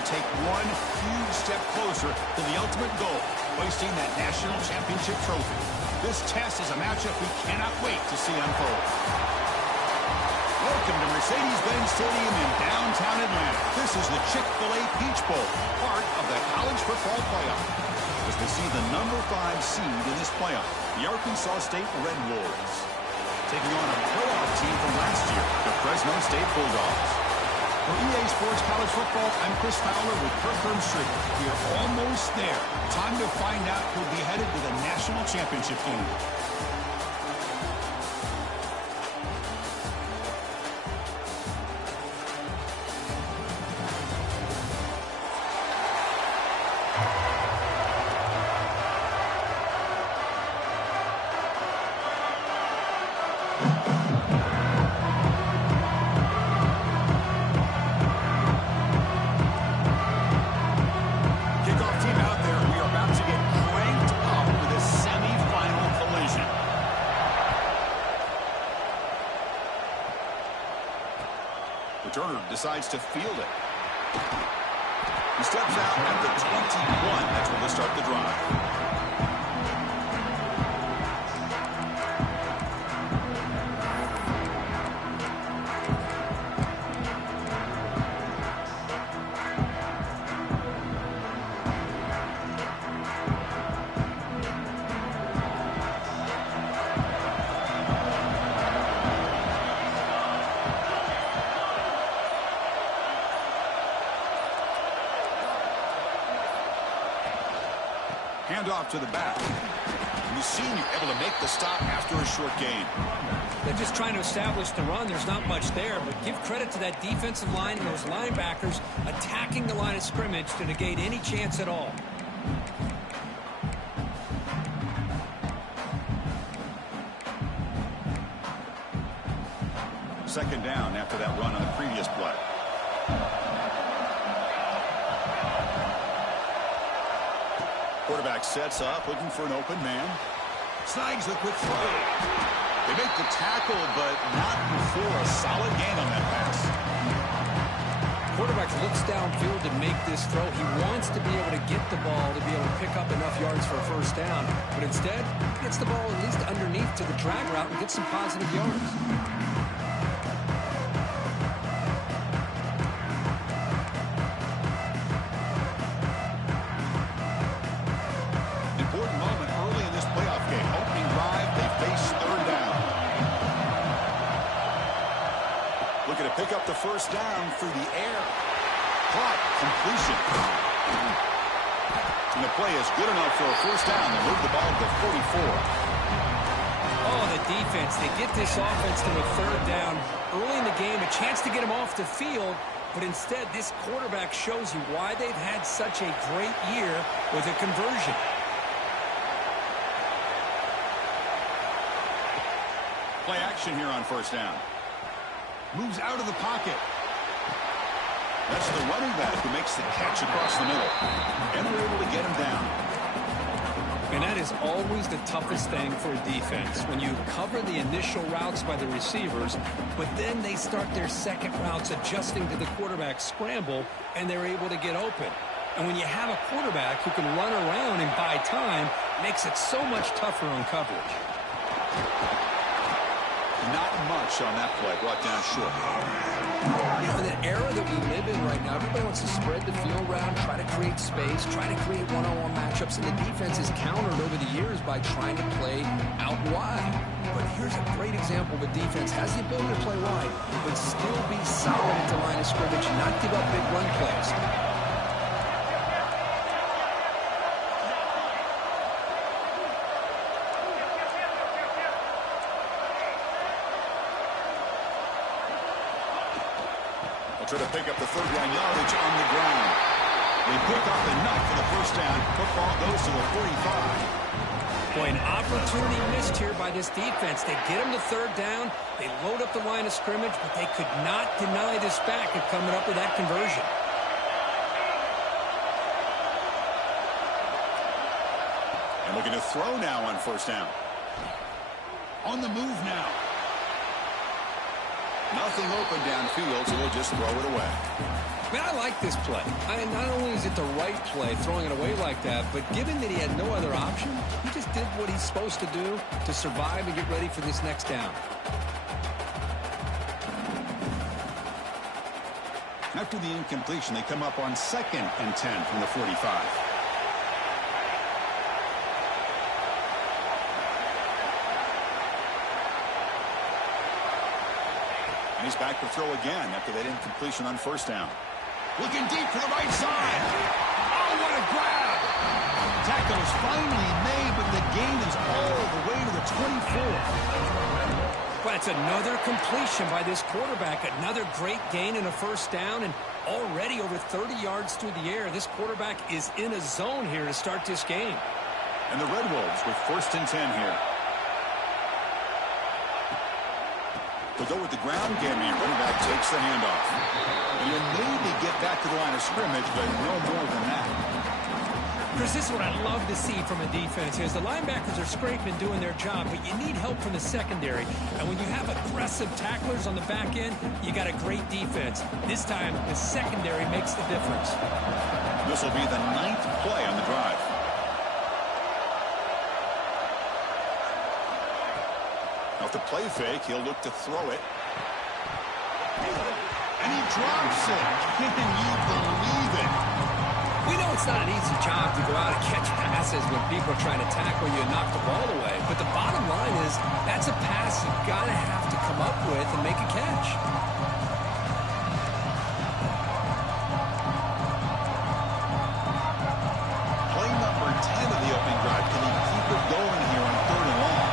to take one huge step closer to the ultimate goal, hoisting that national championship trophy. This test is a matchup we cannot wait to see unfold. Welcome to Mercedes-Benz Stadium in downtown Atlanta. This is the Chick-fil-A Peach Bowl, part of the college football playoff. As we see the number 5 seed in this playoff, the Arkansas State Red Wolves, taking on a playoff team from last year, the Fresno State Bulldogs. For EA Sports College Football, I'm Chris Fowler with Kirk Street. We are almost there. Time to find out who'll be headed to the national championship game. Turner decides to field it. He steps out at the 21. That's where they'll start the drive. Off to the back. The senior able to make the stop after a short gain. They're just trying to establish the run. There's not much there, but give credit to that defensive line and those linebackers attacking the line of scrimmage to negate any chance at all. Second down after that run on the previous play. Quarterback sets up, looking for an open man. Snags the quick throw. They make the tackle, but not before a solid gain on that pass. Quarterback looks downfield to make this throw. He wants to be able to get the ball to be able to pick up enough yards for a first down, but instead, he gets the ball at least underneath to the drag route and gets some positive yards. Pick up the first down through the air. Caught. Completion. And the play is good enough for a first down. They move the ball to the 44. Oh, the defense. They get this offense to the third down. Early in the game, a chance to get him off the field. But instead, this quarterback shows you why they've had such a great year with a conversion. Play action here on first down. Moves out of the pocket. That's the running back who makes the catch across the middle. And they're able to get him down. And that is always the toughest thing for a defense. When you cover the initial routes by the receivers, but then they start their second routes adjusting to the quarterback scramble, and they're able to get open. And when you have a quarterback who can run around and buy time, it makes it so much tougher on coverage. Not much on that play, brought down short. You know, in the era that we live in right now, everybody wants to spread the field around, try to create space, try to create one-on-one matchups, and the defense is countered over the years by trying to play out wide. But here's a great example of a defense has the ability to play wide, but still be solid at the line of scrimmage and not give up big run plays. Try to pick up the third down yardage on the ground. They pick up enough for the first down. Football goes to the 45. Boy, an opportunity missed here by this defense. They get them to third down. They load up the line of scrimmage, but they could not deny this back of coming up with that conversion. And looking to throw now on first down. On the move now. Nothing open downfield, so they'll just throw it away. Man, I like this play. Not only is it the right play, throwing it away like that, but given that he had no other option, he just did what he's supposed to do to survive and get ready for this next down. After the incompletion, they come up on 2nd and 10 from the 45. And he's back to throw again after that incompletion on 1st down. Looking deep to the right side. Oh, what a grab! Tackle is finally made, but the gain is all the way to the 24. Well, it's another completion by this quarterback. Another great gain and a 1st down, and already over 30 yards through the air. This quarterback is in a zone here to start this game. And the Red Wolves with 1st and 10 here. They'll go with the ground game. Running back takes the handoff. And he'll maybe get back to the line of scrimmage, but no more than that. Chris, this is what I love to see from a defense is the linebackers are scraping, doing their job, but you need help from the secondary. And when you have aggressive tacklers on the back end, you got a great defense. This time, the secondary makes the difference. This will be the 9th play on the drive. Off the play fake, he'll look to throw it. And he drops it. Can you believe it? We know it's not an easy job to go out and catch passes when people are trying to tackle you and knock the ball away. But the bottom line is that's a pass you've got to have to come up with and make a catch. Play number 10 of the opening drive. Can he keep it going here on 3rd and long?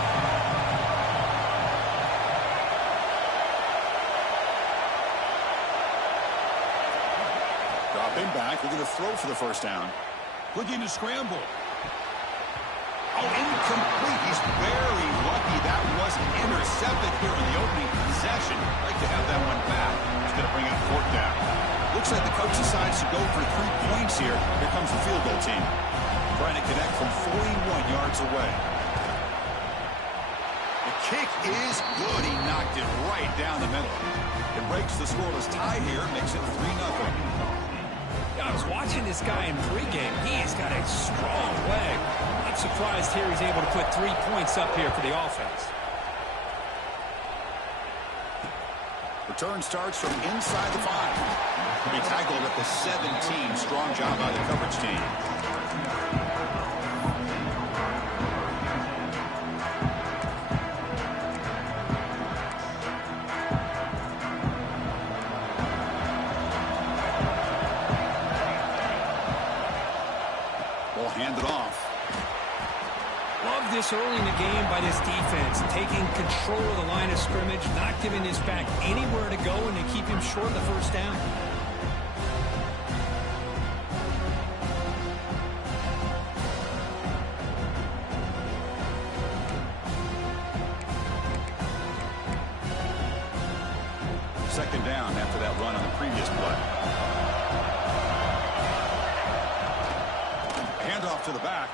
Dropping back, looking to throw for the 1st down. Looking to scramble. Oh, incomplete. He's very lucky that wasn't intercepted here in the opening possession. Like to have that one back. He's going to bring out 4th down. Looks like the coach decides to go for 3 points here. Here comes the field goal team. Trying to connect from 41 yards away. The kick is good. He knocked it right down the middle. It breaks the scoreless tie here, makes it 3-0. I was watching this guy in pregame. He's got a strong leg. I'm surprised here he's able to put 3 points up here for the offense. Return starts from inside the 5. He tackled at the 17. Strong job by the coverage team. Hand it off. Love this early in the game by this defense, taking control of the line of scrimmage, not giving this back anywhere to go, and to keep him short of the 1st down. Second down after that run on the previous play. Handoff to the back.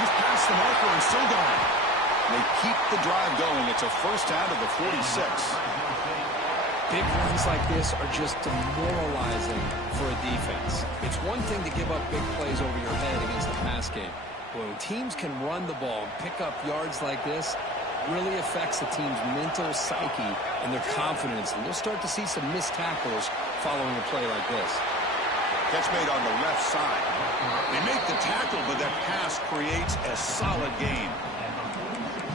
He's past the marker and still going. They keep the drive going. It's a 1st down to the 46. Big runs like this are just demoralizing for a defense. It's one thing to give up big plays over your head against the pass game. But when teams can run the ball and pick up yards like this, really affects the team's mental psyche and their confidence. And you'll start to see some missed tackles following a play like this. Catch made on the left side. They make the tackle, but that pass creates a solid gain.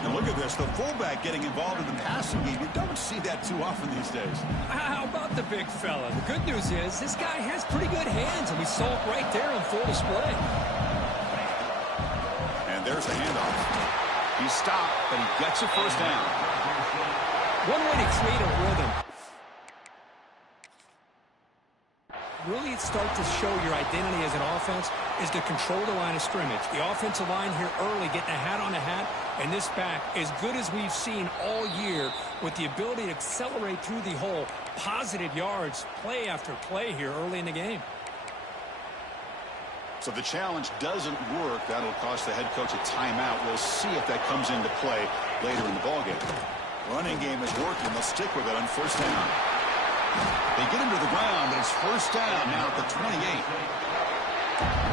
And look at this, the fullback getting involved in the passing game. You don't see that too often these days. How about the big fella? The good news is this guy has pretty good hands, and we saw it right there on full display. And there's the handoff. He stopped, but he gets a 1st down. One way to create a rhythm. Really start to show your identity as an offense is to control the line of scrimmage. The offensive line here early getting a hat on a hat, and this back as good as we've seen all year with the ability to accelerate through the hole. Positive yards, play after play here early in the game. So the challenge doesn't work. That'll cost the head coach a timeout. We'll see if that comes into play later in the ballgame. Running game is working. They'll stick with it on 1st down. They get him to the ground, but it's first down now at the 28.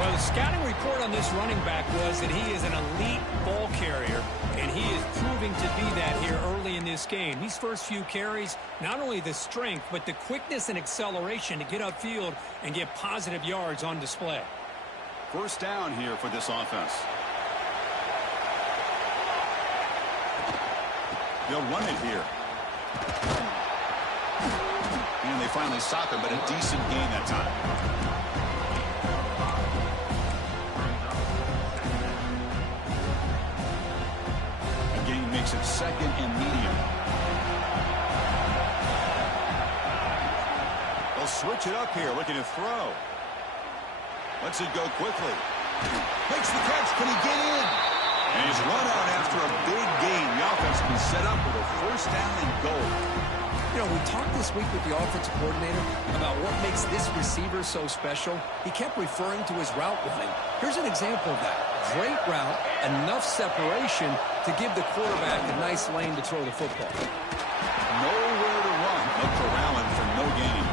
Well, the scouting report on this running back was that he is an elite ball carrier, and he is proving to be that here early in this game. These first few carries, not only the strength, but the quickness and acceleration to get upfield and get positive yards on display. First down here for this offense. They'll run it here. And they finally stop him, but a decent gain that time. Makes it second and medium. They'll switch it up here, looking to throw. Lets it go quickly. Makes the catch. Can he get in? And he's run out after a big gain. The offense can set up with a first down and goal. You know, we talked this week with the offensive coordinator about what makes this receiver so special. He kept referring to his route running. Here's an example of that. Great route, enough separation to give the quarterback a nice lane to throw the football. Nowhere to run, but corralling for no gain.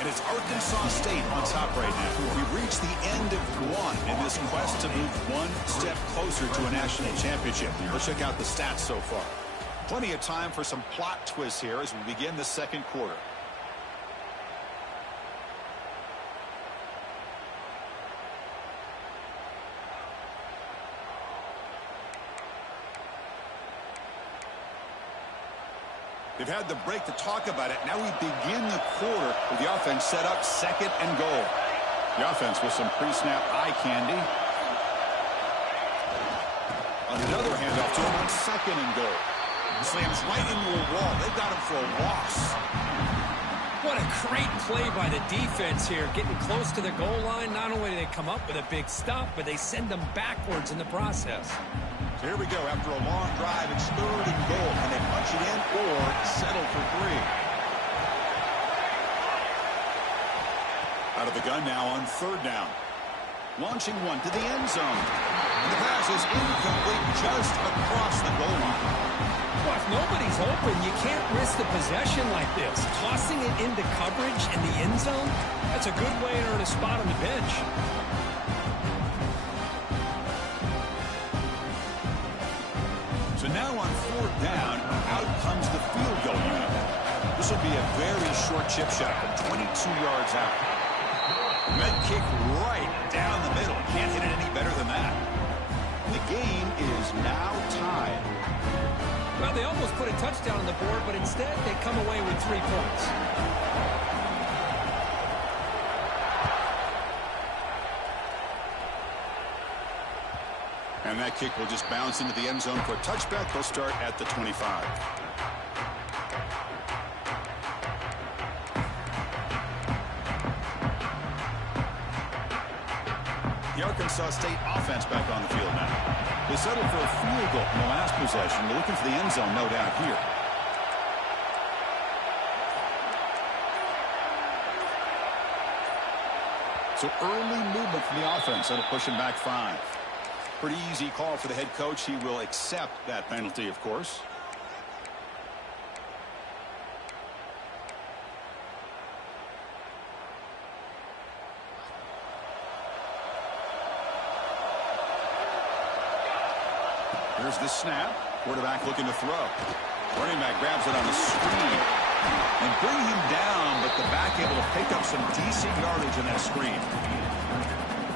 And it's Arkansas State on top right now. We've reached the end of one in this quest to move one step closer to a national championship. Let's check out the stats so far. Plenty of time for some plot twists here as we begin the second quarter. They've had the break to talk about it. Now we begin the quarter with the offense set up second and goal. The offense with some pre-snap eye candy. Another handoff to him on second and goal. Slams right into a wall. They've got him for a loss. What a great play by the defense here. Getting close to the goal line, not only do they come up with a big stop, but they send them backwards in the process. So here we go. After a long drive, it's third and goal. Can they punch it in or settle for three? Out of the gun now on third down. Launching one to the end zone. And the pass is incomplete just across the goal line. Well, if nobody's open, you can't risk the possession like this. Tossing it into coverage in the end zone, that's a good way to earn a spot on the bench. So now on fourth down, out comes the field goal unit. This will be a very short chip shot from 22 yards out. Med kick right down the middle. Can't hit it any better than that. The game is now tied. Well, they almost put a touchdown on the board, but instead they come away with 3 points. And that kick will just bounce into the end zone for a touchback. They'll start at the 25. The Arkansas State offense back on the field now. They settled for a field goal in the last possession. They're looking for the end zone, no doubt, here. So early movement from the offense. That'll push him back 5. Pretty easy call for the head coach. He will accept that penalty, of course. Here's the snap. Quarterback looking to throw. Running back grabs it on the screen. And bring him down, but the back able to pick up some decent yardage in that screen.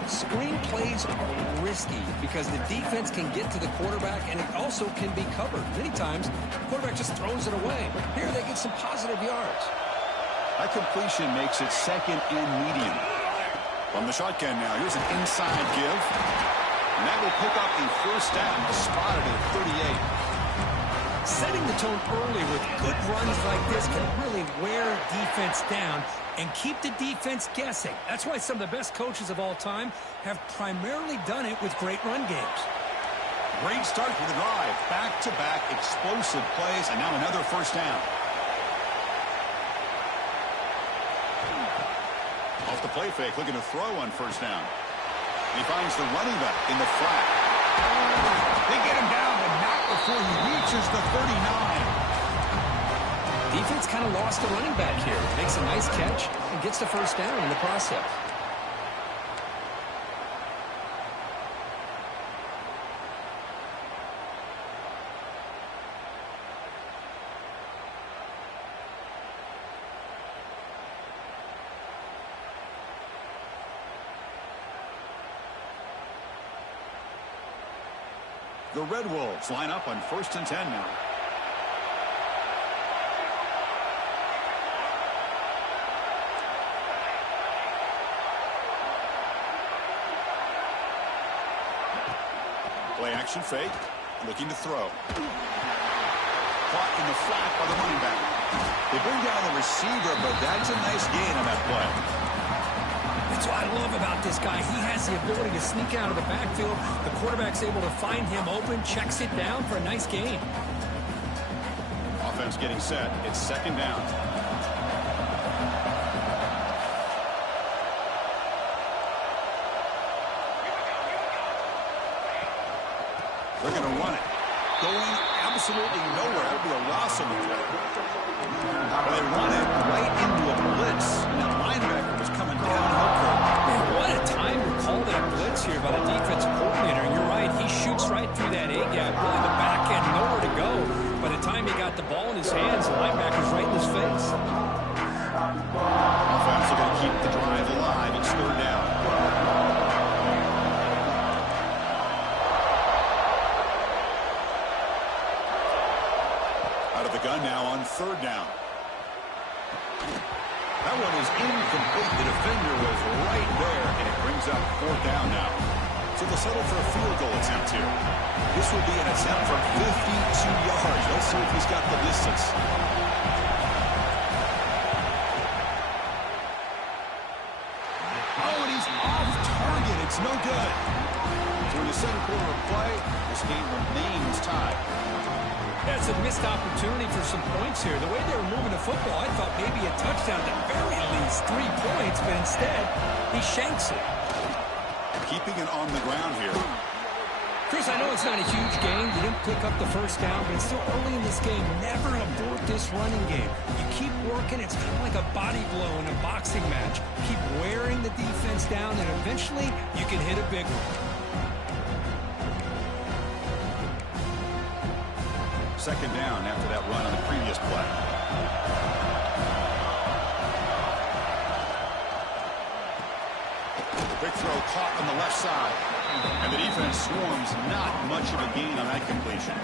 Screen plays are risky because the defense can get to the quarterback and it also can be covered. Many times, the quarterback just throws it away. But here they get some positive yards. That completion makes it second and medium. From the shotgun now, here's an inside give. And that will pick up the first down, spotted at 38. Setting the tone early with good runs like this can really wear defense down and keep the defense guessing. That's why some of the best coaches of all time have primarily done it with great run games. Great start for the drive. Back-to-back explosive plays, and now another first down. Off the play fake, looking to throw on first down. He finds the running back in the flat. They get him down, but not before he reaches the 39. Defense kind of lost the running back here. Makes a nice catch and gets the first down in the process. The Red Wolves line up on 1st and 10 now. Play action fake, looking to throw. Caught in the flat by the running back. They bring down the receiver, but that's a nice gain on that play. That's what I love about this guy. He has the ability to sneak out of the backfield. The quarterback's able to find him open, checks it down for a nice gain. Offense getting set. It's 2nd down. They're going to run it. Going absolutely nowhere. That would be a loss on the play. But they run it right into a blitz. And that linebacker was coming downhill. Man, what a time to call that blitz here by the defensive coordinator. And you're right, he shoots right through that A-gap. Really the back end, nowhere to go. By the time he got the ball in his hands, the linebacker's right in his face. Offense are going to keep the drive alive. It's 3rd down. Out of the gun now on 3rd down. That one is incomplete. The defender was right there, and it brings up 4th down now. So they'll settle for a field goal attempt here. This will be an attempt from 52 yards. Let's see if he's got the distance. Oh, and he's off target. It's no good. So in the 2nd quarter of play, this game remains tied. That's a missed opportunity for some points here. The way they were moving the football, I thought maybe a touchdown, at the very least 3 points, but instead, he shanks it. Keeping it on the ground here. Chris, I know it's not a huge gain. You didn't pick up the first down, but it's still early in this game. Never abort this running game. You keep working. It's kind of like a body blow in a boxing match. Keep wearing the defense down, and eventually you can hit a big one. 2nd down after that run on the previous play. Quick throw caught on the left side. And the defense swarms. Not much of a gain on that completion.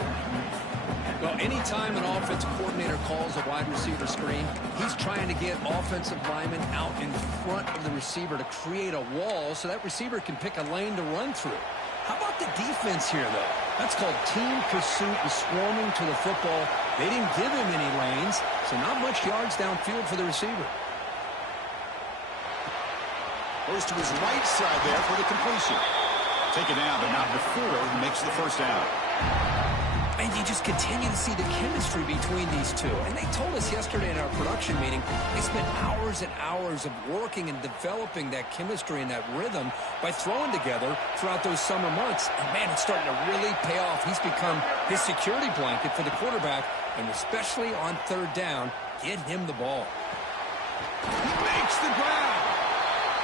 Well, anytime an offensive coordinator calls a wide receiver screen, he's trying to get offensive linemen out in front of the receiver to create a wall so that receiver can pick a lane to run through. How about the defense here, though? That's called team pursuit and swarming to the football. They didn't give him any lanes, so not much yards downfield for the receiver. Goes to his right side there for the completion. Take it down, but not before he makes the first down. And you just continue to see the chemistry between these two. And they told us yesterday in our production meeting, they spent hours and hours of working and developing that chemistry and that rhythm by throwing together throughout those summer months. And, man, it's starting to really pay off. He's become his security blanket for the quarterback, and especially on 3rd down, get him the ball. He makes the grab.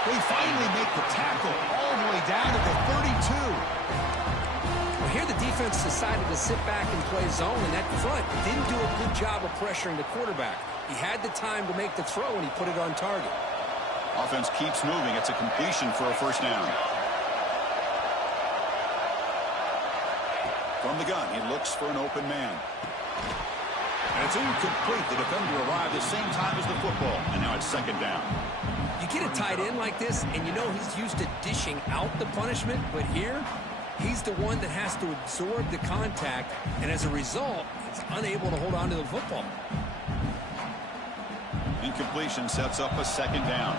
They finally make the tackle all the way down to the 32. Here the defense decided to sit back and play zone, and that front didn't do a good job of pressuring the quarterback. He had the time to make the throw, and he put it on target. Offense keeps moving. It's a completion for a first down. From the gun, he looks for an open man. And it's incomplete. The defender arrived at the same time as the football, and now it's 2nd down. You get a tight end like this, and you know he's used to dishing out the punishment, but here, he's the one that has to absorb the contact, and as a result, he's unable to hold on to the football. Incompletion sets up a 2nd down.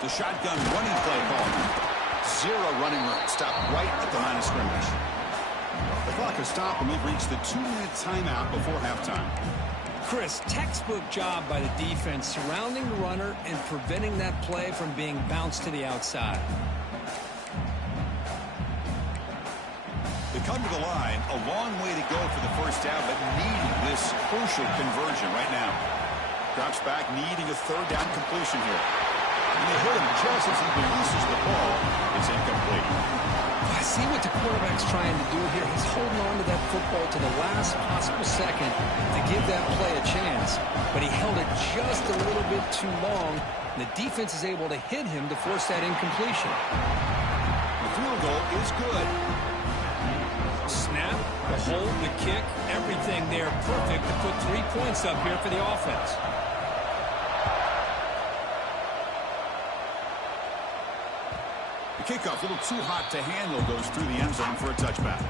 The shotgun running play call. 0 running room. Stopped right at the line of scrimmage. The clock has stopped, and we've reached the 2-minute timeout before halftime. Chris, textbook job by the defense surrounding the runner and preventing that play from being bounced to the outside. They come to the line, a long way to go for the first down, but needing this crucial conversion right now. Drops back, needing a third down completion here. And they hit him just as he releases the ball. It's incomplete. I see what the quarterback's trying to do here. He's holding on to that football to the last possible second to give that play a chance. But he held it just a little bit too long. And the defense is able to hit him to force that incompletion. The field goal is good. Snap, the hold, the kick, everything there perfect to put 3 points up here for the offense. The kickoff, a little too hot to handle, goes through the end zone for a touchback.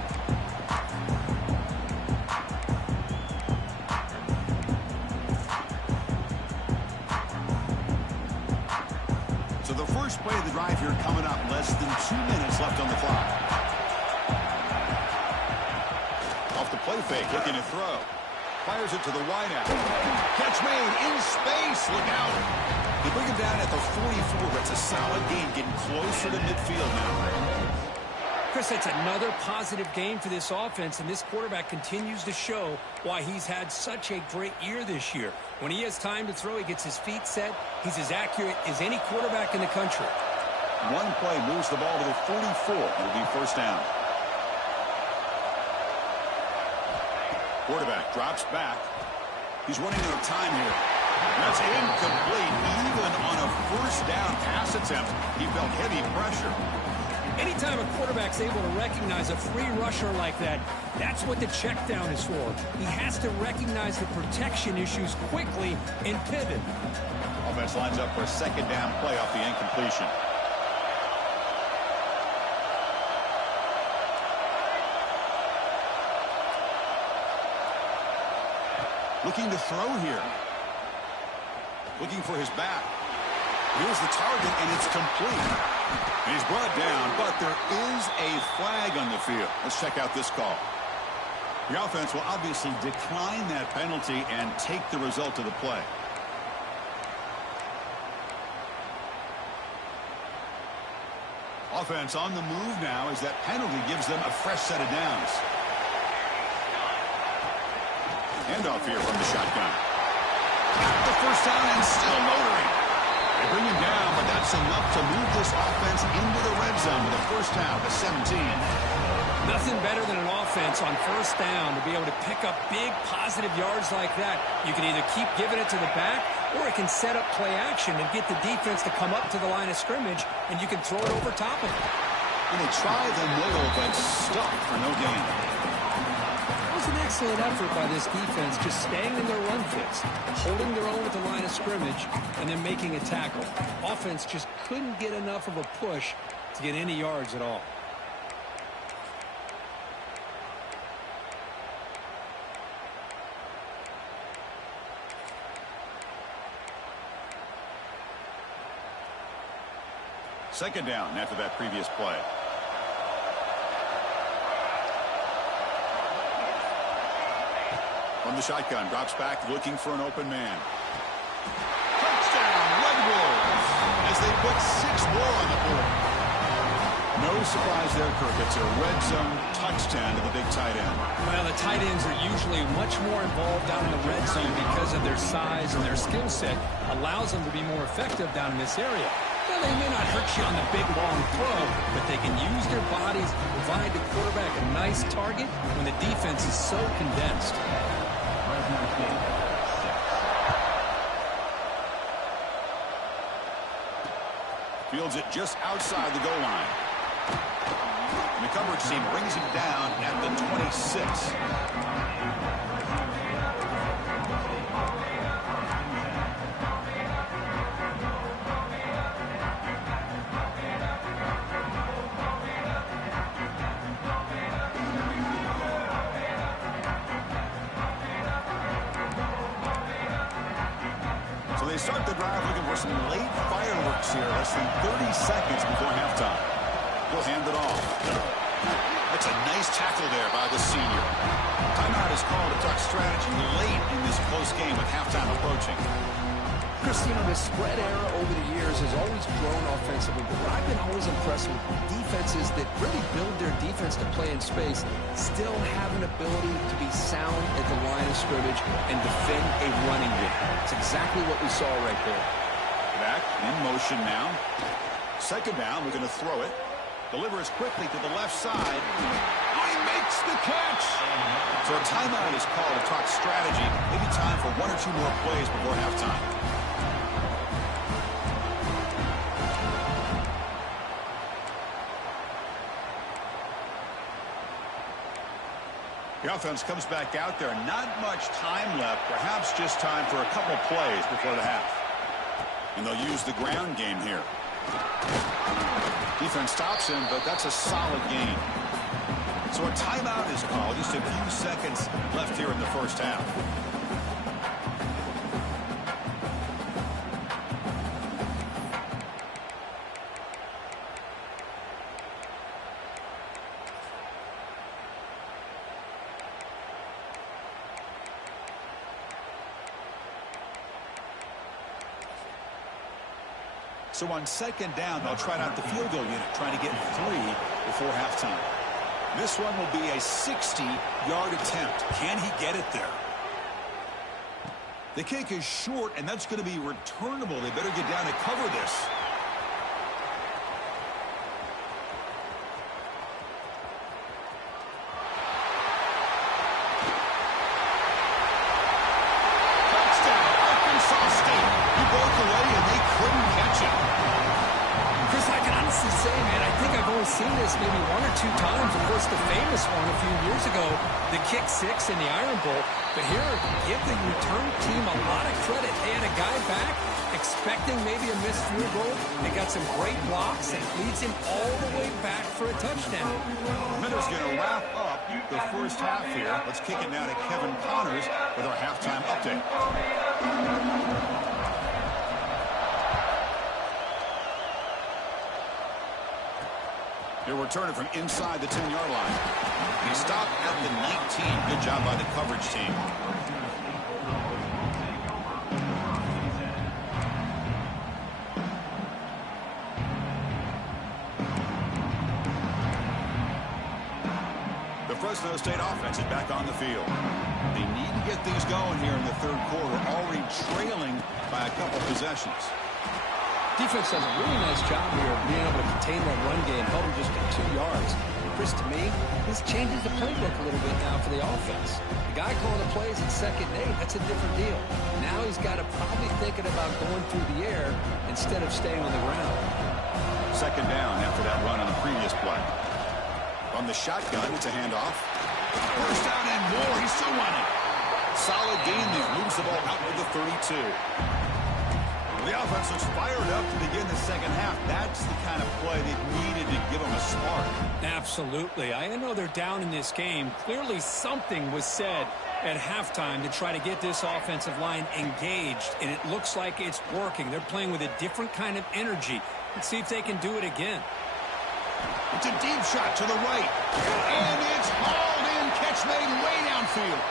So the first play of the drive here coming up, less than 2 minutes left on the clock. Off the play fake, looking to throw. Fires it to the wideout. Catch made in space. Look out. They bring him down at the 44. That's a solid gain, getting closer to midfield now. Chris, that's another positive game for this offense, and this quarterback continues to show why he's had such a great year this year. When he has time to throw, he gets his feet set. He's as accurate as any quarterback in the country. One play moves the ball to the 44. It'll be first down. Quarterback drops back. He's running out of time here. That's incomplete. Even on a first down pass attempt, he felt heavy pressure. Anytime a quarterback's able to recognize a free rusher like that, that's what the check down is for. He has to recognize the protection issues quickly and pivot. Offense lines up for a second down play off the incompletion. Looking to throw here. Looking for his back. Here's the target, and it's complete. And he's brought down, but there is a flag on the field. Let's check out this call. The offense will obviously decline that penalty and take the result of the play. Offense on the move now as that penalty gives them a fresh set of downs. Handoff here from the shotgun. Got the first down and still motoring. They bring him down, but that's enough to move this offense into the red zone with a first down to 17. Nothing better than an offense on first down to be able to pick up big positive yards like that. You can either keep giving it to the back, or it can set up play action and get the defense to come up to the line of scrimmage, and you can throw it over top of it. And they try the middle, but stuck for no gain. An excellent effort by this defense, just staying in their run fits, holding their own at the line of scrimmage, and then making a tackle. Offense just couldn't get enough of a push to get any yards at all. Second down after that previous play. From the shotgun, drops back, looking for an open man. Touchdown, Red Wolves, as they put 6 more on the board. No surprise there, Kirk. It's a red zone touchdown to the big tight end. Well, the tight ends are usually much more involved down in the red zone because of their size, and their skill set allows them to be more effective down in this area. Now, they may not hurt you on the big, long throw, but they can use their bodies to provide the quarterback a nice target when the defense is so condensed. Fields it just outside the goal line. And the coverage team brings him down at the 26. They start the drive looking for some late fireworks here. Less than 30 seconds before halftime. He'll hand it off. That's a nice tackle there by the senior. Timeout is called to talk strategy late in this close game with halftime approaching. Chris, you know, the spread era over the years has always grown offensively, but what I've been always impressed with defenses that really build their defense to play in space still have an ability to be sound at the line of scrimmage and defend a running game. It's exactly what we saw right there. Back in motion now. Second down, we're going to throw it. Delivers quickly to the left side. He makes the catch. So a timeout is called to talk strategy. Maybe time for one or two more plays before halftime. The offense comes back out there. Not much time left. Perhaps just time for a couple plays before the half. And they'll use the ground game here. Defense stops him, but that's a solid gain. So a timeout is called. Just a few seconds left here in the first half. So on second down, they'll try out the field goal unit, trying to get 3 before halftime. This one will be a 60-yard attempt. Can he get it there? The kick is short, and that's going to be returnable. They better get down and cover this. Touchdown, Arkansas State. He broke away, and they couldn't catch him. Chris, I can honestly say, man, I think I've only seen this maybe 1 or 2 times. Of course, the famous one a few years ago, the kick 6 in the Iron Bowl. But here, give the return team a lot of credit. They had a guy back expecting maybe a missed field goal. They got some great blocks and leads him all the way back for a touchdown. Miller's going to wrap up the first half here. Let's kick it now to Kevin Connors with our halftime update. He'll return it from inside the 10-yard line. He stopped at the 19. Good job by the coverage team. The Fresno State offense is back on the field. They need to get things going here in the third quarter, already trailing by a couple possessions. Defense does a really nice job here of being able to contain that run game, held him just at 2 yards. Chris, to me, this changes the playbook a little bit now for the offense. The guy calling the plays at 2nd and 8, that's a different deal. Now he's got to probably thinking about going through the air instead of staying on the ground. Second down after that run on the previous play. On the shotgun, it's a handoff. First down and more. He's still running. Solid gain there. Moves the ball out to the 32. The offense looks fired up to begin the second half. That's the kind of play they needed to give them a spark. Absolutely. I know they're down in this game. Clearly something was said at halftime to try to get this offensive line engaged, and it looks like it's working. They're playing with a different kind of energy. Let's see if they can do it again. It's a deep shot to the right. And it's hauled in. Catch made way downfield.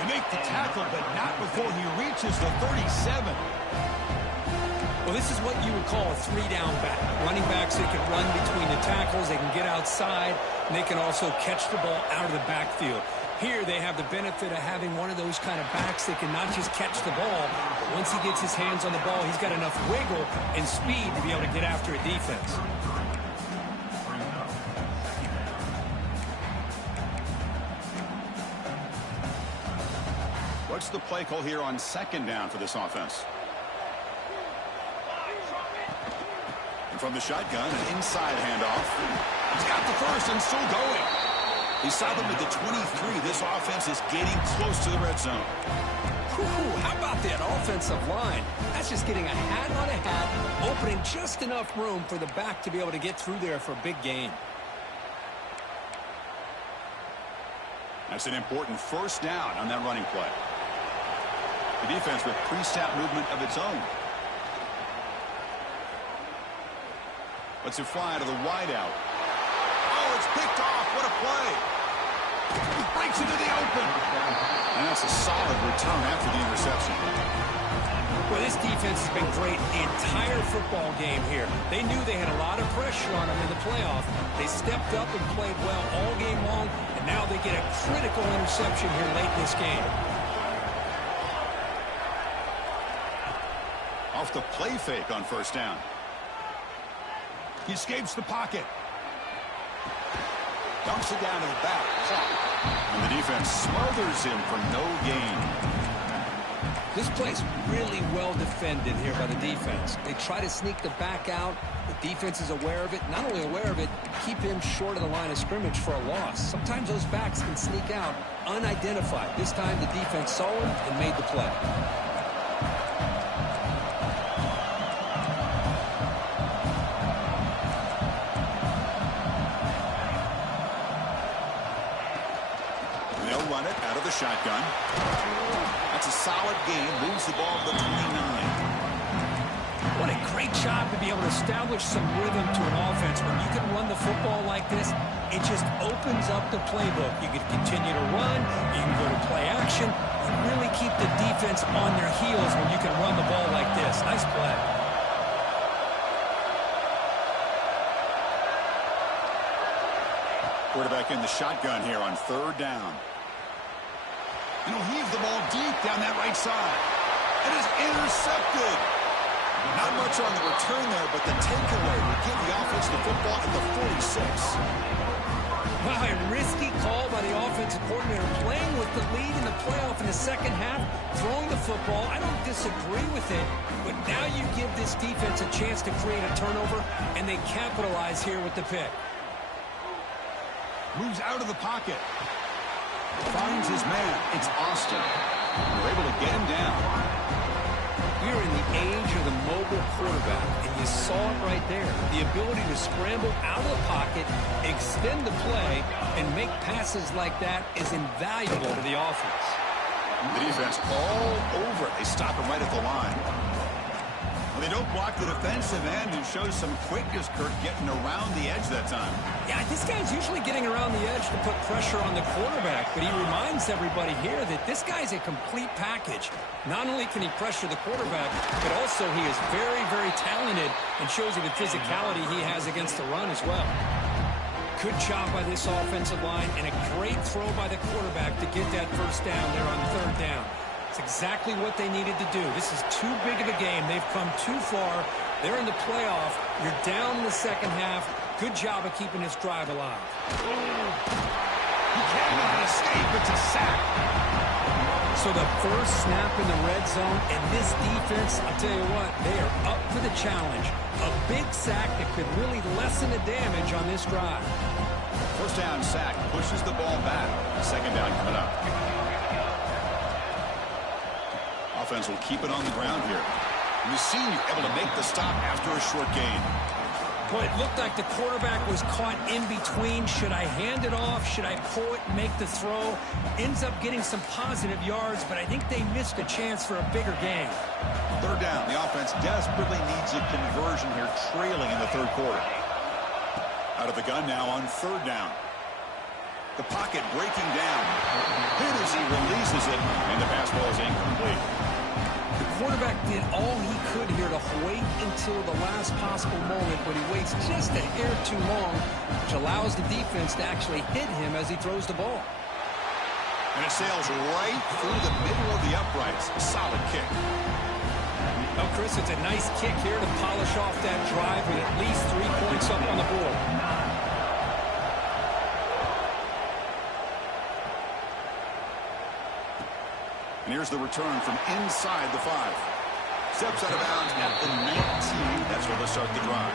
They make the tackle, but not before he reaches the 37. Well, this is what you would call a 3-down back. Running backs, they can run between the tackles, they can get outside, and they can also catch the ball out of the backfield. Here, they have the benefit of having one of those kind of backs that can not just catch the ball, but once he gets his hands on the ball, he's got enough wiggle and speed to be able to get after a defense. What's the play call here on second down for this offense? From the shotgun, an inside handoff. He's got the first and still going. He stopped him at the 23. This offense is getting close to the red zone. How about that offensive line? That's just getting a hat on a hat, opening just enough room for the back to be able to get through there for a big gain. That's an important first down on that running play. The defense with pre-snap movement of its own. Let's it fly to the wideout. Oh, it's picked off. What a play. He breaks into the open. And that's a solid return after the interception. Well, this defense has been great the entire football game here. They knew they had a lot of pressure on them in the playoff. They stepped up and played well all game long, and now they get a critical interception here late in this game. Off the play fake on first down. He escapes the pocket. Dumps it down to the back. And the defense smothers him for no gain. This play's really well defended here by the defense. They try to sneak the back out. The defense is aware of it. Not only aware of it, keep him short of the line of scrimmage for a loss. Sometimes those backs can sneak out unidentified. This time the defense saw him and made the play. They'll run it out of the shotgun. That's a solid game. Moves the ball to the 29. What a great job to be able to establish some rhythm to an offense. When you can run the football like this, it just opens up the playbook. You can continue to run. You can go to play action. You really keep the defense on their heels when you can run the ball like this. Nice play. Quarterback in the shotgun here on third down. And he'll heave the ball deep down that right side. It is intercepted. Not much on the return there, but the takeaway will give the offense the football at the 46. Wow, a risky call by the offensive coordinator, playing with the lead in the playoff in the second half, throwing the football. I don't disagree with it, but now you give this defense a chance to create a turnover, and they capitalize here with the pick. Moves out of the pocket. Finds his man. It's Austin. They're able to get him down. We're in the age of the mobile quarterback, and you saw it right there. The ability to scramble out of the pocket, extend the play, and make passes like that is invaluable to the offense. The defense all over it. They stop him right at the line. Well, they don't block the defensive end, who shows some quickness, Kirk, getting around the edge that time. Yeah, this guy's usually getting around the edge to put pressure on the quarterback, but he reminds everybody here that this guy's a complete package. Not only can he pressure the quarterback, but also he is very, very talented and shows you the physicality he has against the run as well. Good job by this offensive line, and a great throw by the quarterback to get that first down there on third down. It's exactly what they needed to do. This is too big of a game. They've come too far. They're in the playoff. You're down in the second half. Good job of keeping this drive alive. He cannot escape. It's a sack. So the first snap in the red zone, and this defense, I'll tell you what, they are up for the challenge. A big sack that could really lessen the damage on this drive. First down sack pushes the ball back. Second down coming up. Offense will keep it on the ground here. And the senior able to make the stop after a short gain. Boy, it looked like the quarterback was caught in between. Should I hand it off? Should I pull it and make the throw? Ends up getting some positive yards, but I think they missed a chance for a bigger gain. Third down. The offense desperately needs a conversion here, trailing in the third quarter. Out of the gun now on third down. The pocket breaking down. Hit as he releases it, and the pass ball is incomplete. The quarterback did all he could here to wait until the last possible moment, but he waits just a hair too long, which allows the defense to actually hit him as he throws the ball. And it sails right through the middle of the uprights. A solid kick. Oh, Chris, it's a nice kick here to polish off that drive with at least 3 points up on the board. And here's the return from inside the 5. Steps out of bounds at the 19. That's where they'll start the drive.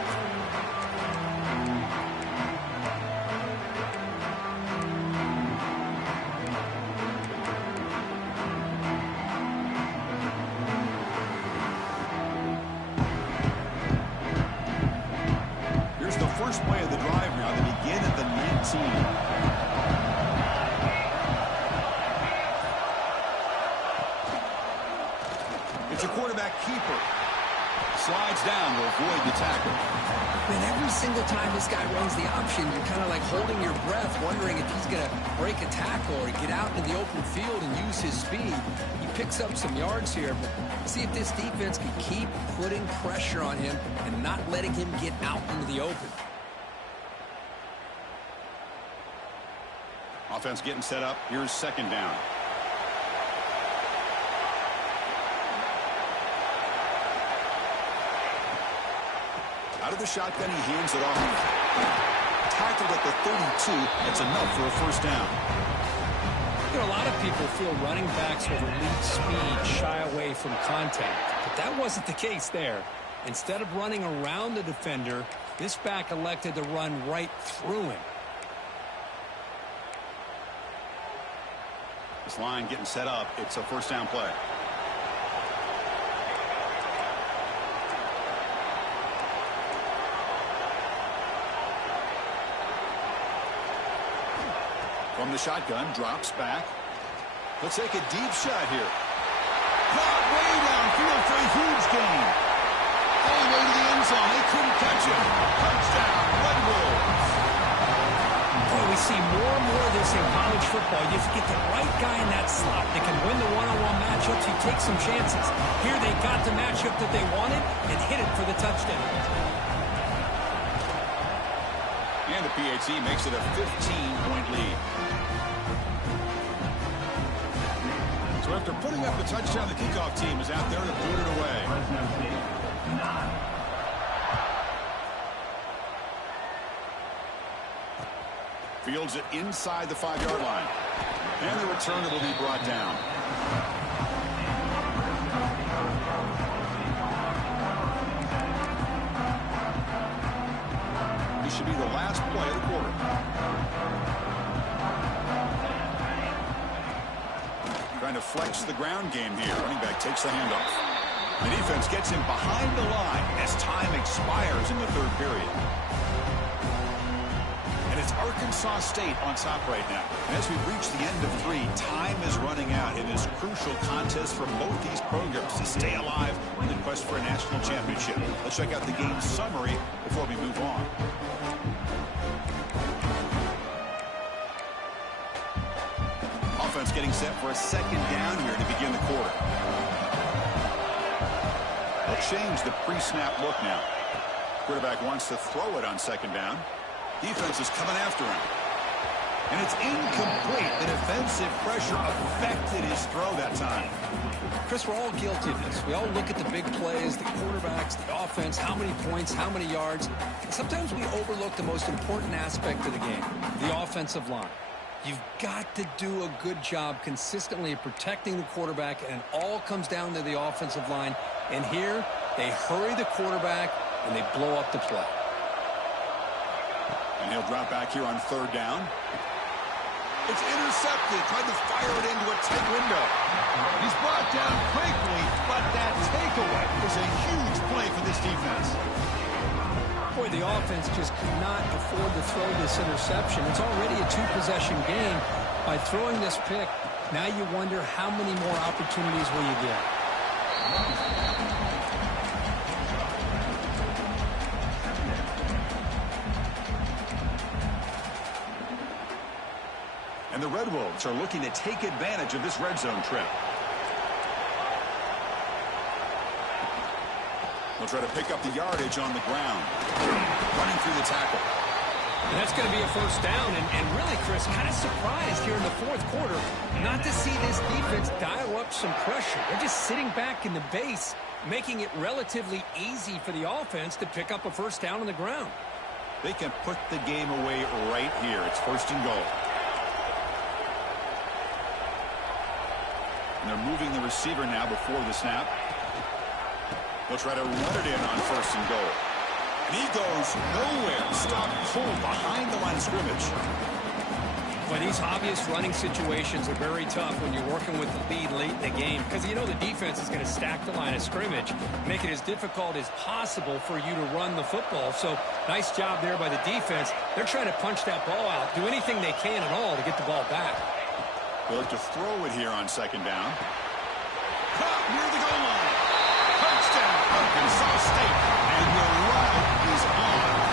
Here's the first play of the drive now. They begin at the 19. It's a quarterback keeper. Slides down to avoid the tackle. Man, every single time this guy runs the option, you're kind of like holding your breath, wondering if he's going to break a tackle or get out into the open field and use his speed. He picks up some yards here, but see if this defense can keep putting pressure on him and not letting him get out into the open. Offense getting set up. Here's second down. Out of the shotgun, he hands it off. Tackled at the 32. That's enough for a first down. You know, a lot of people feel running backs with elite speed shy away from contact, but that wasn't the case there. Instead of running around the defender, this back elected to run right through him. This line getting set up. It's a first down play. From the shotgun, drops back. Let's take a deep shot here. Caught way downfield for a huge gain. All the way to the end zone. They couldn't catch him. Touchdown, Red Wolves. Boy, we see more and more of this in college football. You have to get the right guy in that slot that can win the one-on-one matchups. You take some chances. Here they got the matchup that they wanted and hit it for the touchdown. And the PAT makes it a 15-point lead. So after putting up the touchdown, the kickoff team is out there to boot it away. Fields it inside the 5-yard line. And the return will be brought down. This should be the last play of the quarter. Trying to flex the ground game here. Running back takes the handoff. The defense gets him behind the line as time expires in the third period. And it's Arkansas State on top right now. And as we reach the end of 3, time is running out in this crucial contest for both these programs to stay alive in the quest for a national championship. Let's check out the game summary before we move on. Offense getting set for a second down here to begin the quarter. They'll change the pre-snap look now. Quarterback wants to throw it on second down. Defense is coming after him. And it's incomplete. The defensive pressure affected his throw that time. Chris, we're all guilty of this. We all look at the big plays, the quarterbacks, the offense, how many points, how many yards. And sometimes we overlook the most important aspect of the game, the offensive line. You've got to do a good job consistently of protecting the quarterback, and it all comes down to the offensive line. And here, they hurry the quarterback, and they blow up the play. And he'll drop back here on third down. It's intercepted. Tried to fire it into a tight window. He's brought down quickly, but that takeaway was a huge play for this defense. Boy, the offense just could not afford to throw this interception. It's already a 2-possession game. By throwing this pick, now you wonder how many more opportunities will you get. And the Red Wolves are looking to take advantage of this red zone trip. They'll try to pick up the yardage on the ground. Running through the tackle. And that's going to be a first down. And really, Chris, kind of surprised here in the fourth quarter not to see this defense dial up some pressure. They're just sitting back in the base, making it relatively easy for the offense to pick up a first down on the ground. They can put the game away right here. It's first and goal. And they're moving the receiver now before the snap. They'll try to run it in on first and goal. And he goes nowhere. Stop pulled behind the line of scrimmage. Well, these obvious running situations are very tough when you're working with the lead late in the game, because you know the defense is going to stack the line of scrimmage, make it as difficult as possible for you to run the football. So nice job there by the defense. They're trying to punch that ball out, do anything they can at all to get the ball back. They'll look to throw it here on second down. Caught near the goal line. Touchdown, Arkansas State. And the route is on.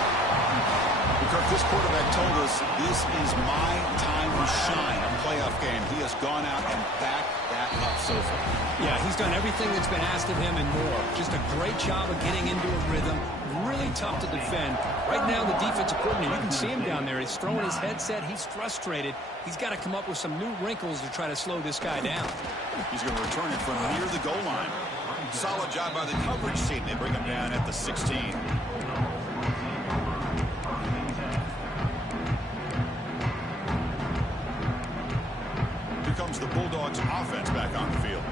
Kirk, this quarterback told us this is my time to shine, a playoff game. He has gone out and backed that up so far. Yeah, he's done everything that's been asked of him and more. Just a great job of getting into a rhythm. Really tough to defend. Right now, the defensive coordinator, you can see him down there. He's throwing his headset. He's frustrated. He's got to come up with some new wrinkles to try to slow this guy down. He's going to return it from near the goal line. Solid job by the coverage team. They bring him down at the 16. Here comes the Bulldogs offense back on the field.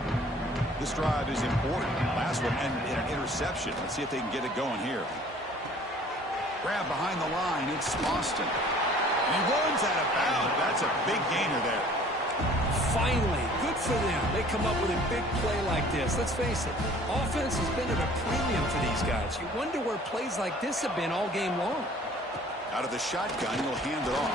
This drive is important. Last one ended in an interception. Let's see if they can get it going here. Grab behind the line. It's Austin. And he runs out of bounds. That's a big gainer there. Finally, good for them. They come up with a big play like this. Let's face it, offense has been at a premium for these guys. You wonder where plays like this have been all game long. Out of the shotgun, he'll hand it off.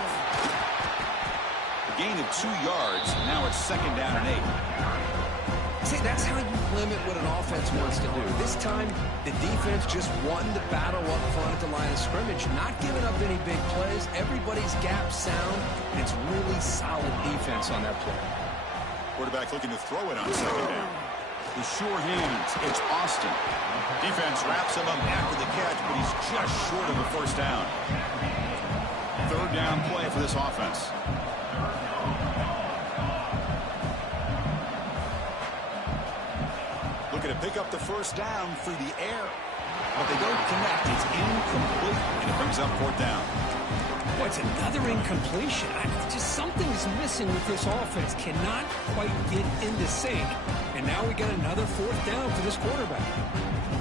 A gain of 2 yards. Now it's 2nd down and 8. See, that's how you limit what an offense wants to do. This time, the defense just won the battle up front at the line of scrimmage, not giving up any big plays. Everybody's gap sound, and it's really solid defense on that play. Quarterback looking to throw it on 2nd down. The sure hands. It's Austin. Defense wraps him up after the catch, but he's just short of a 1st down. 3rd down play for this offense. Looking to pick up the 1st down through the air. But they don't connect. It's incomplete, and it brings up 4th down. What's another incompletion? Just something is missing with this offense. Cannot quite get into sync. And now we got another 4th down for this quarterback.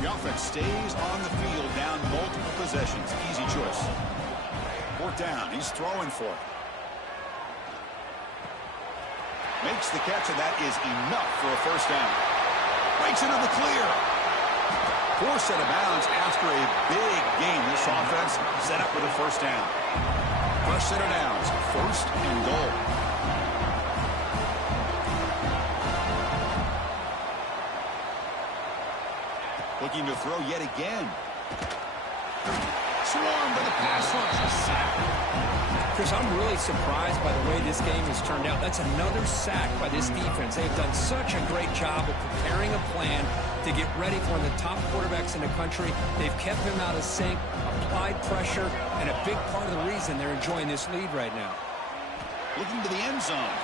The offense stays on the field down multiple possessions. Easy choice. 4th down. He's throwing for it. Makes the catch, and that is enough for a 1st down. Breaks into the clear. 4th set of bounds after a big gain. This offense set up with a 1st down. First set of downs, 1st and goal. Looking to throw yet again. Swarmed by the pass rush. Chris, I'm really surprised by the way this game has turned out. That's another sack by this defense. They've done such a great job of preparing a plan to get ready for one of the top quarterbacks in the country. They've kept him out of sync, applied pressure, and a big part of the reason they're enjoying this lead right now. Looking to the end zone.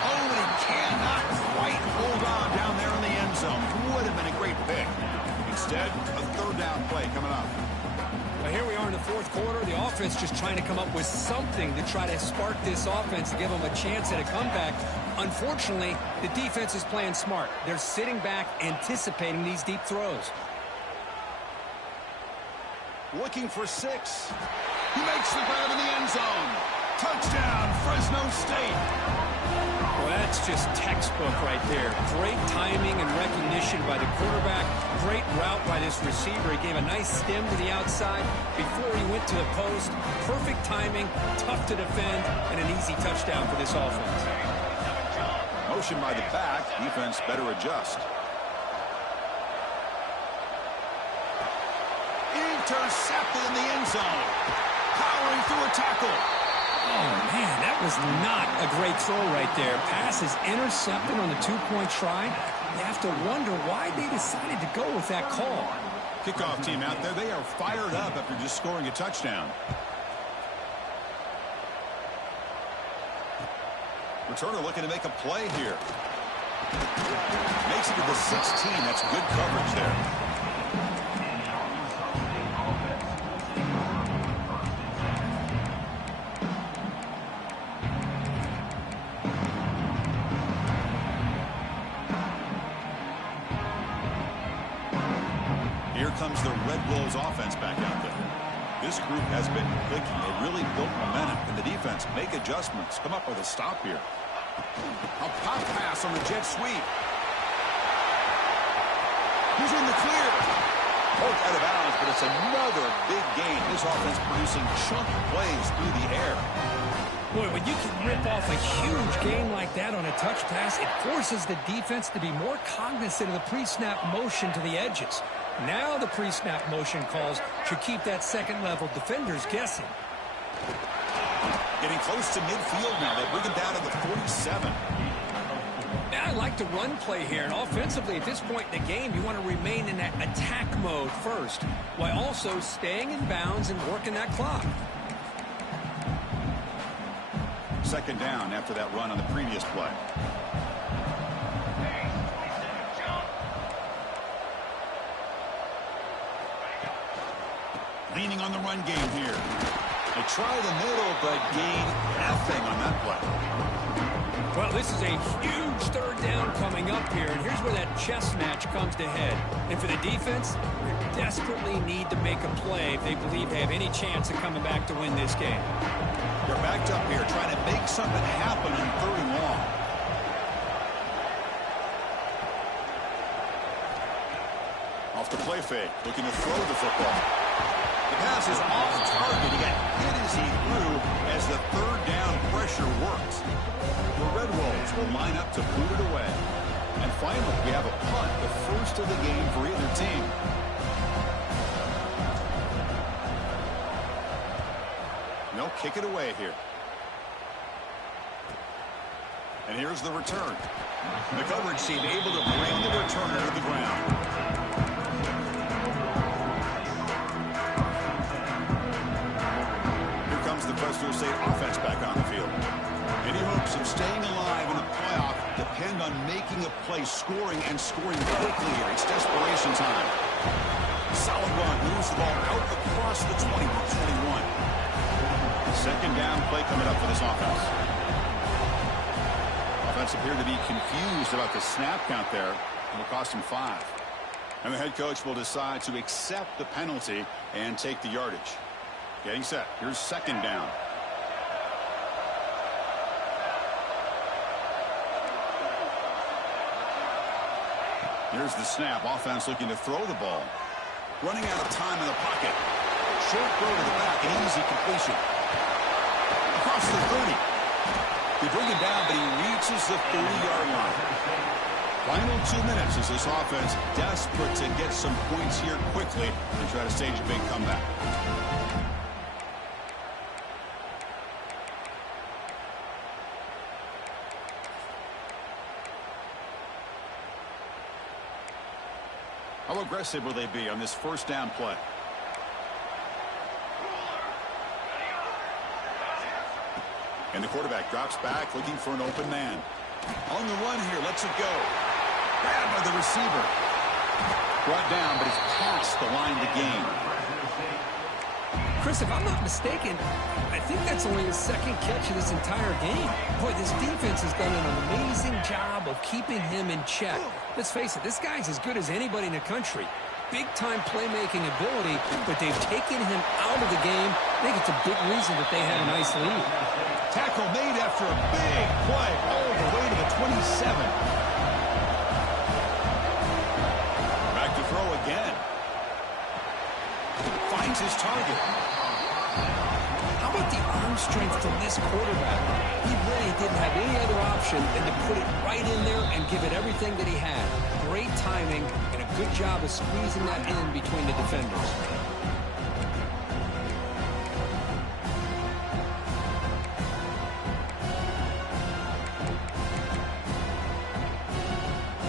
Oh, and he cannot quite hold on down there in the end zone. Would have been a great pick. Instead, a 3rd down play coming up. Well, here we are in the 4th quarter. The offense just trying to come up with something to try to spark this offense, to give them a chance at a comeback. Unfortunately, the defense is playing smart. They're sitting back, anticipating these deep throws. Looking for 6. He makes the grab in the end zone. Touchdown, Fresno State. Well, that's just textbook right there. Great timing and recognition by the quarterback. Great route by this receiver. He gave a nice stem to the outside before he went to the post. Perfect timing, tough to defend, and an easy touchdown for this offense. Motion by the back. Defense better adjust. Intercepted in the end zone. Powering through a tackle. Oh, man, that was not a great throw right there. Pass is intercepted on the 2-point try. You have to wonder why they decided to go with that call. Kickoff team out there. They are fired up after just scoring a touchdown. Returner looking to make a play here. Makes it to the 16. That's good coverage there. Here comes the Red Bulls offense back out there. This group has been clicking. They really built momentum. Can the defense make adjustments? Come up with a stop here. A pop pass on the jet sweep. He's in the clear. Poked out of bounds, but it's another big gain. This offense producing chunk plays through the air. Boy, when you can rip off a huge gain like that on a touch pass, it forces the defense to be more cognizant of the pre-snap motion to the edges. Now the pre-snap motion calls should keep that second-level defenders guessing. Getting close to midfield now. They bring him down to the 47. I like the run play here, and offensively at this point in the game, you want to remain in that attack mode first, while also staying in bounds and working that clock. Second down after that run on the previous play. Leaning on the run game here. They try the middle, but gain nothing on that play. Well, this is a huge third down coming up here, and here's where that chess match comes to head. And for the defense, they desperately need to make a play if they believe they have any chance of coming back to win this game. They're backed up here, trying to make something happen on third and long. Off the play fake, looking to throw the football. The pass is off target. He got hit as he threw as the third down pressure works. The Red Wolves will line up to boot it away. And finally, we have a punt, the first of the game for either team. They'll kick it away here. And here's the return. The coverage team able to bring the returner to the ground. Here comes the Fresno State offense back on the field. Any hopes of staying alive in the playoff depend on making a play, scoring, and scoring quickly here. It's desperation time. Solid run, moves the ball out across the 20-21. Second down play coming up for this offense. Offense appeared to be confused about the snap count there. It will cost him 5. And the head coach will decide to accept the penalty and take the yardage. Getting set. Here's second down. Here's the snap. Offense looking to throw the ball. Running out of time in the pocket. Short throw to the back. An easy completion. Across the 30. They bring him down, but he reaches the 30-yard line. Final 2 minutes as this offense desperate to get some points here quickly and try to stage a big comeback. How aggressive will they be on this first down play? And the quarterback drops back, looking for an open man. On the run here, lets it go. Grabbed by the receiver. Brought down, but he's past the line of the game. Chris, if I'm not mistaken, I think that's only his second catch of this entire game. Boy, this defense has done an amazing job of keeping him in check. Let's face it, this guy's as good as anybody in the country. Big-time playmaking ability, but they've taken him out of the game. I think it's a big reason that they had a nice lead. Tackle made after a big play all the way to the 27. Back to throw again. Finds his target. How about the arm strength from this quarterback? He really didn't have any other option than to put it right in there and give it everything that he had. Great timing and a good job of squeezing that in between the defenders.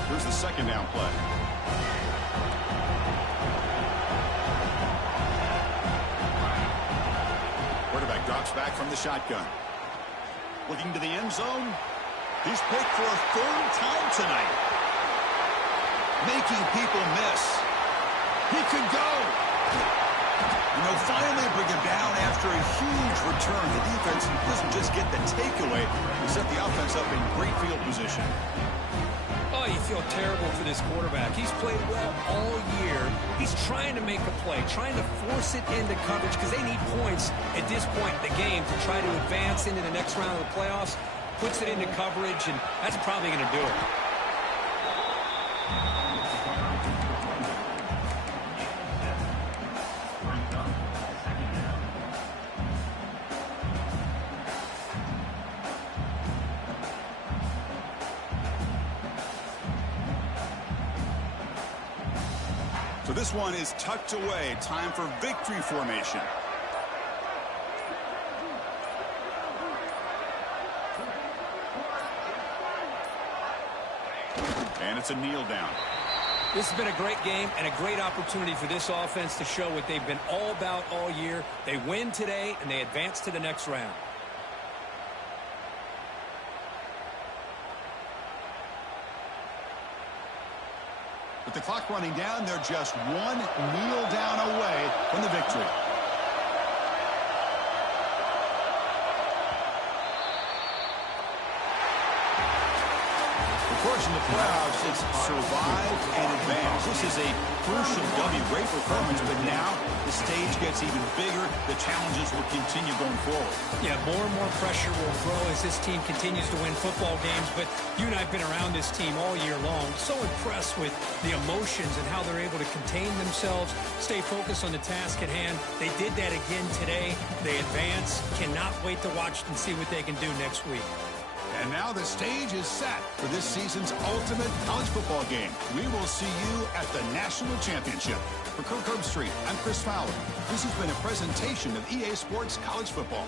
Here's the second down play. Quarterback drops back from the shotgun. Looking to the end zone. He's picked for a third time tonight. Making people miss. He could go. And they'll finally bring him down after a huge return. The defense doesn't just get the takeaway. They set the offense up in great field position. Oh, you feel terrible for this quarterback. He's played well all year. He's trying to make a play, trying to force it into coverage because they need points at this point in the game to try to advance into the next round of the playoffs. Puts it into coverage, and that's probably going to do it. So this one is tucked away. Time for victory formation. And it's a kneel down. This has been a great game and a great opportunity for this offense to show what they've been all about all year. They win today, and they advance to the next round. With the clock running down, they're just one kneel down away from the victory. Of course, in the playoffs, it's survive and advance. This is a crucial W. Great performance, but now the stage gets even bigger. The challenges will continue going forward. Yeah, more and more pressure will grow as this team continues to win football games, but you and I have been around this team all year long. So impressed with the emotions and how they're able to contain themselves, stay focused on the task at hand. They did that again today. They advance. Cannot wait to watch and see what they can do next week. And now the stage is set for this season's ultimate college football game. We will see you at the National Championship. For Kirk Herbstreit, I'm Chris Fowler. This has been a presentation of EA Sports College Football.